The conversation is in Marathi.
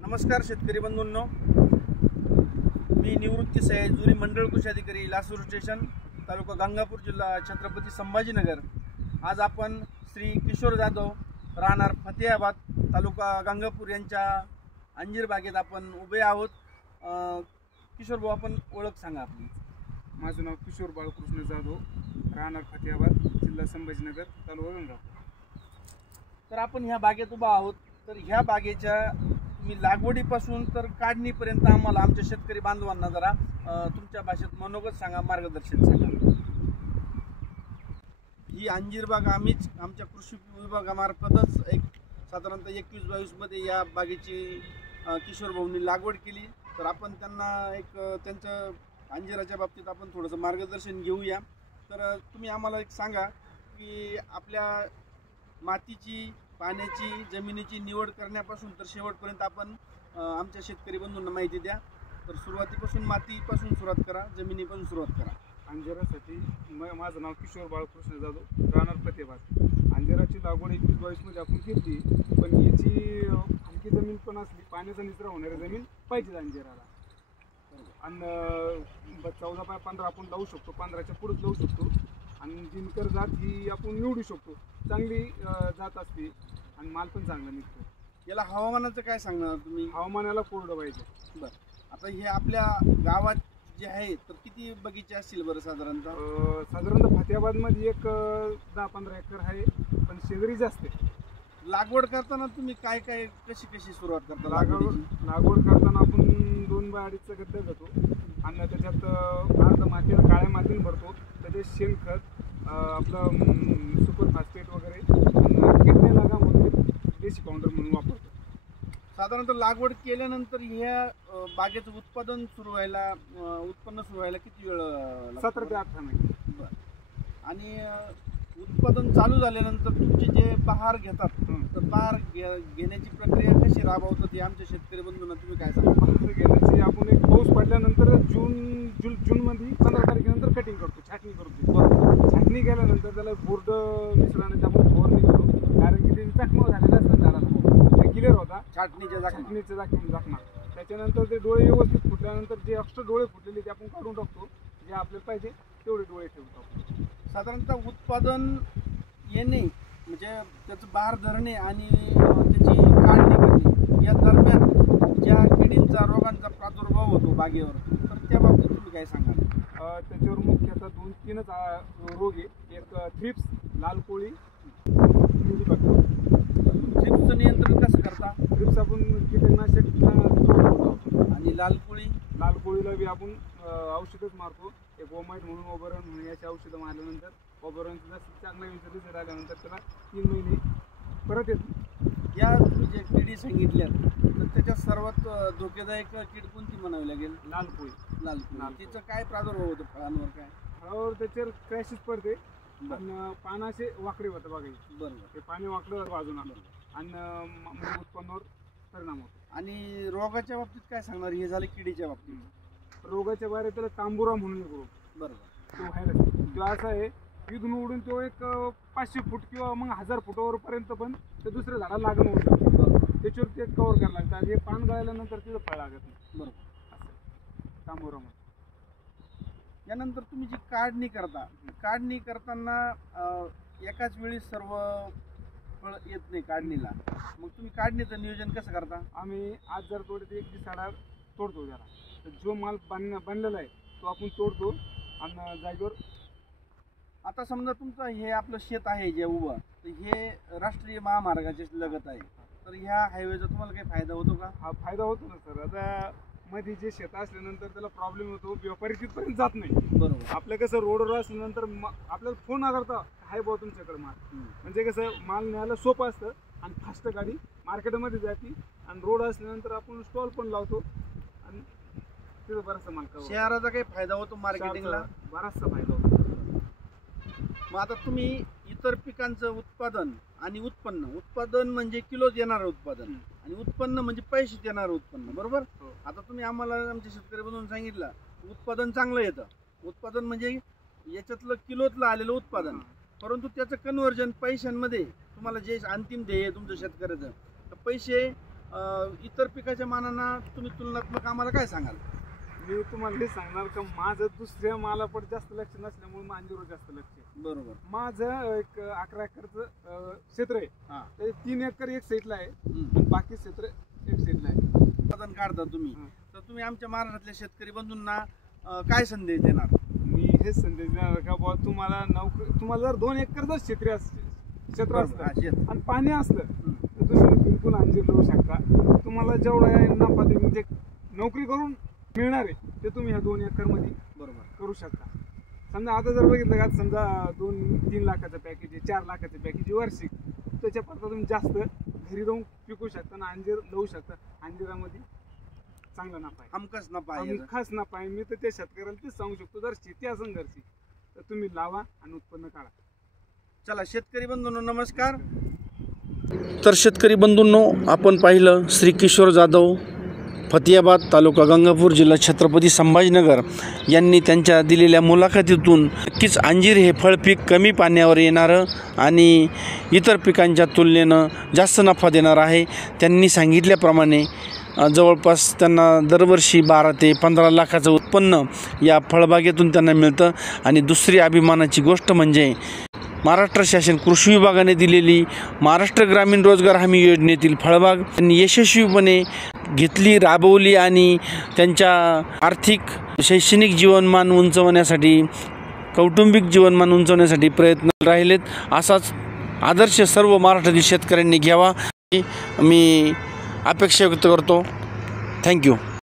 नमस्कार शेतकरी बंधूंनो, मी निवृत्ती सयाजुरी मंडळ कृषी अधिकारी लासूर स्टेशन तालुका गंगापूर जिल्हा छत्रपती संभाजीनगर। आज आपण श्री किशोर जाधव राहणार फतेहाबाद तालुका गंगापूर यांच्या अंजीर बागेत आपण उभे आहोत। किशोर भाऊ, आपण ओळख सांगा आपली। माझं नाव किशोर बाळकृष्ण जाधव, राहणार फतेहाबाद, जिल्हा संभाजीनगर, तालुका गंगापूर। तर आपण ह्या बागेत उभा आहोत। तर ह्या बागेच्या तुम्ही लागवडीपासून तर काढणीपर्यंत आम्हाला आमच्या शेतकरी बांधवांना जरा तुमच्या भाषेत मनोगत सांगा, मार्गदर्शन सांगा। ही अंजीर बाग आम्हीच आमच्या कृषी विभागामार्फतच साधारणतः 21-22 मध्ये या बागेची किशोर भाऊंनी लागवड केली। तर आपण त्यांना त्यांचं अंजिराच्या बाबतीत आपण थोडंसं मार्गदर्शन घेऊया। तर तुम्ही आम्हाला सांगा की आपल्या मातीची, पाण्याची, जमिनीची निवड करण्यापासून तर शेवटपर्यंत आपण आमच्या शेतकरी बंधूंना माहिती द्या। तर सुरुवातीपासून मातीपासून सुरुवात करा, जमिनीपासून सुरुवात करा। अंजिरासाठी माझं नाव किशोर बाळकृष्ण जाधव, राहणार फतेहाबाद। अंजिराची लागवड 21-22 मध्ये आपण केली, पण याची हलकी जमीन पण असली, पाण्याचा निचरा होणारी जमीन पाहिजे अंजिराला। आणि 14x15 आपण लावू शकतो, 15च्या पुढे लावू शकतो। आणि जिनकर जात ही आपण निवडू शकतो, चांगली जात असते आणि माल पण चांगला निघतो। याला हवामानाचं काय सांगणार तुम्ही? हवामानाला कोरडं पाहिजे। बरं, आता हे आपल्या गावात जे आहे तर किती बगीचे असतील बरं साधारणतः? साधारणतः फतेहाबादमध्ये एक 10-15 एकर आहे, पण शेजारी जास्त आहे। लागवड करताना तुम्ही काय काय कशी सुरुवात करता? लागवड करताना आपण 2x2 गड्डा घेतो आणि त्याच्यात अर्ध माती काळ्या मातीने भरतो, त्याच्यात शेणखत, आपलं सुपर फॉस्फेट वगैरे, किडनी लागा म्हणून देशी पावडर म्हणून वापरतो। साधारणतः लागवड केल्यानंतर ह्या बागेचं उत्पादन उत्पन्न सुरू व्हायला किती वेळ लागतो? 17 ते 18 महिने। बरं, आणि उत्पादन चालू झाल्यानंतर तुमचे जे बहार घेतात तर बहार घेण्याची प्रक्रिया कशी राबवतात हे आमच्या शेतकरी बंधूंना तुम्ही काय सांगा? बहार घेण्याची आपण एक पाऊस पडल्यानंतर जूनमध्ये 15 तारखेनंतर कटिंग करतो, छाटणी करतो। बरोबर, छाटणी केल्यानंतर त्याला बोर्ड मिश्रणाची आपण फवारणी करतो, कारण की त्याची जखमा झालेला असतात झाडाला, क्लिअर होता छाटणीच्या जखमा। त्याच्यानंतर ते डोळे व्यवस्थित फुटल्यानंतर जे एक्स्ट्रा डोळे फुटलेले ते आपण काढून टाकतो, जे आपल्याला पाहिजे तेवढे डोळे ठेवतो। साधारणतः उत्पादन येणे म्हणजे त्याचं बहार धरणे आणि त्याची काढणी करणे या दरम्यान ज्या किडींचा, रोगांचा प्रादुर्भाव होतो बागेवर, तर त्या बाबतीत तुम्ही काय सांगाल? त्याच्यावर मुख्यतः 2-3च रोग आहे। एक थ्रिप्स, लाल कोळी, थ्रिप्सचं नियंत्रण कसं करता? थ्रिप्स आपण कीटकनाशक आणि लाल कोळीला बी आपण औषधच मारतो। एक ओमाइट म्हणून, ओबरॉन म्हणून याची औषधं मारल्यानंतर ओबरॉनचं जास्त चांगला रिझल्ट आल्यानंतर त्याला 3 महिने परत येतो। या तुम्ही जे किडी सांगितल्या तर त्याच्यात सर्वात धोकेदायक कीड कोणती म्हणावी लागेल? लाल कोळी। तिचं काय प्रादुर्भाव होतो फळांवर? फळावर त्याच्यावर क्रॅशेस पडते आणि पानाचे वाकडे होतं बघा। बरोबर, ते पाणी वाकडं बाजून आलं आणि उत्पन्नावर परिणाम होतो। आणि रोगाच्या बाबतीत काय सांगणार? हे झालं किडीच्या बाबतीत। रोगाच्या बाहेर त्याला तांबुरा म्हणून एक रोग, बरोबर, तो व्हायरस, तो असा आहे इथून उडून तो एक 500 फूट किंवा मग 1000 फुटावर पर्यंत पण ते दुसऱ्या झाडाला लागणं होऊ शकतं। त्याच्यावर ते कव्हर करायला लागतं आणि हे पान गळाल्यानंतर तिथं फळ लागत नाही। बरोबर, असं तांबुरा म्हणून। यानंतर तुम्ही जी काढणी करताना एकाच वेळी सर्व फळ येत नाही काढणीला, मग तुम्ही काढणीचं नियोजन कसं करता? आम्ही आज जर तोडते एक दिवसाआड तोडतो त्याला, तर जो माल बनलेला आहे तो आपण तोडतो आणि जागेवर। आता समजा तुमचं हे आपलं शेत आहे जे उभं, तर हे राष्ट्रीय महामार्गाच्या लगत आहे, तर ह्या हायवेचा तुम्हाला काही फायदा होतो का? हा फायदा होतो ना सर। आता मध्ये जे शेत असल्यानंतर त्याला प्रॉब्लेम होतो, व्यापारी तिथपर्यंत जात नाही। बरोबर, आपलं कसं रोडवर असल्यानंतर आपल्याला फोन न करता हाय भाऊ तुमच्याकडे माल, म्हणजे कसं माल न्यायला सोपं असतं आणि फास्ट गाडी मार्केटमध्ये जाते। आणि रोड असल्यानंतर आपण स्टॉल पण लावतो आणि तिथं बराचसा माल कव्हर। शहराचा काही फायदा होतो मार्केटिंगला? बराचसा फायदा होतो। मग आता तुम्ही इतर पिकांचं उत्पादन आणि उत्पादन म्हणजे किलोत येणारं उत्पादन आणि उत्पन्न म्हणजे पैशात येणारं उत्पन्न, बरोबर? आता तुम्ही आम्हाला आमच्या शेतकरी बंधूंना सांगितलं उत्पादन चांगलं येतं, उत्पादन म्हणजे याच्यातलं किलोतलं आलेलं उत्पादन, परंतु त्याचं कन्व्हर्जन पैशांमध्ये तुम्हाला जे अंतिम ध्येय तुमचं शेतकऱ्याचं, तर पैसे इतर पिकाच्या मानानं तुम्ही तुलनात्मक आम्हाला काय सांगाल? मी तुम्हाला हे सांगणार का माझं दुसऱ्या मालापट जास्त लक्ष नसल्यामुळे मग अंजीरवर जास्त लक्ष आहे. बरोबर. माझं एक 11 एकरचं क्षेत्र आहे. हां. ते 3 एकर एक साईडला आहे हं. आणि बाकी क्षेत्र एक साईडला आहे. उत्पादन काढता तुम्ही, हं. तर तुम्ही आमच्या महाराष्ट्रातल्या शेतकरी बंधूंना काय संदेश देणार? मी हे संदेश देणार का बुवा तुम्हाला जर 2 एकर जर क्षेत्र हा, असतं शेत. आणि पाणी असलं हं. तर तुम्ही बिलकुल अंजीर लावू शकता. तुम्हाला जेवढा नफा म्हणजे नोकरी करून मिळणार आहे ते तुम्ही ह्या 2 एकरमध्ये बरोबर करू शकता. समजा आता जर बघितलं का समजा 2-3 लाखाचं पॅकेज आहे, 4 लाखाचं पॅकेज आहे वार्षिक, त्याच्यापर्यंत तुम्ही जास्त घरी जाऊन पिकू शकता आणि अंजीर लावू शकता. अंजिरामध्ये चांगला नफा आहे, हमखास नफा आहे याचा. खास नफा आहे. मी तर त्या शेतकऱ्याला तेच सांगू शकतो, जर शेती असेल घरची तर तुम्ही लावा आणि उत्पन्न काढा. चला शेतकरी बंधूंनो नमस्कार. तर शेतकरी बंधूंनो, आपण पाहिलं श्री किशोर जाधव, फतियाबाद, तालुका गंगापूर, जिल्हा छत्रपती संभाजीनगर यांनी त्यांच्या दिलेल्या मुलाखतीतून नक्कीच अंजीर हे फळपीक कमी पाण्यावर येणारं आणि इतर पिकांच्या तुलनेनं जास्त नफा देणार आहे. त्यांनी सांगितल्याप्रमाणे जवळपास त्यांना दरवर्षी 12 ते 15 लाखाचं उत्पन्न या फळबागेतून त्यांना मिळतं. आणि दुसरी अभिमानाची गोष्ट म्हणजे महाराष्ट्र शासन कृषी विभागाने दिलेली महाराष्ट्र ग्रामीण रोजगार हमी योजनेतील फळबाग त्यांनी यशस्वीपणे घेतली, राबवली आणि त्यांच्या आर्थिक शैक्षणिक जीवनमान उंचवण्यासाठी, कौटुंबिक जीवनमान उंचवण्यासाठी प्रयत्न राहिलेत. असाच आदर्श सर्व महाराष्ट्रातील शेतकऱ्यांनी घ्यावा ही मी अपेक्षा व्यक्त करतो. थँक्यू.